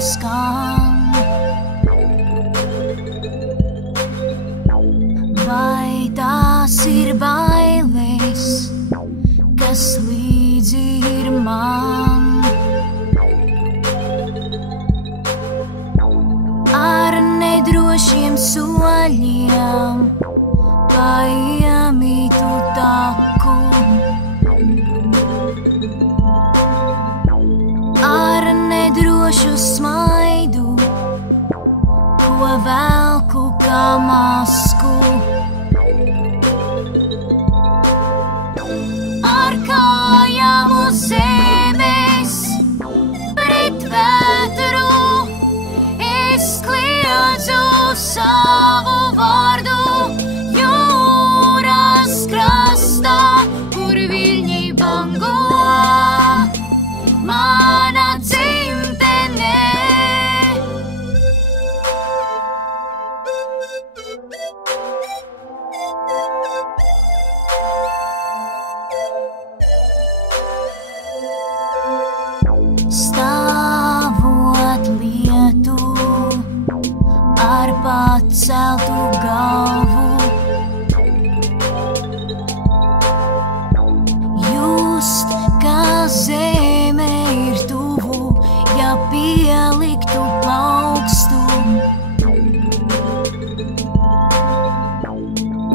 skan. Vai tās ir bailes, kas līdzi ir man? Ar nedrošiem soļiem pa iemītu taku, ar nedrošu smaidu, ko velku kā masku. Ar kājām uz zemes pret vētru es kliedzu savu vārdu jūras krastā, kur viļņi bango, mana dzimtene. Stāvot lietu ar paceltu galvu, just, ka zeme ir tuvu, ja pieliktu plaukstu.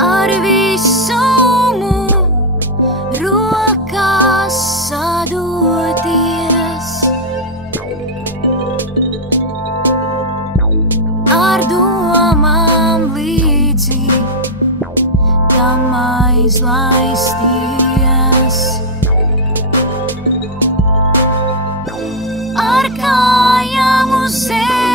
Ar visumu rokās sadoties, ar domām līdzi tam aizlaisties. Ar kājām uz zemes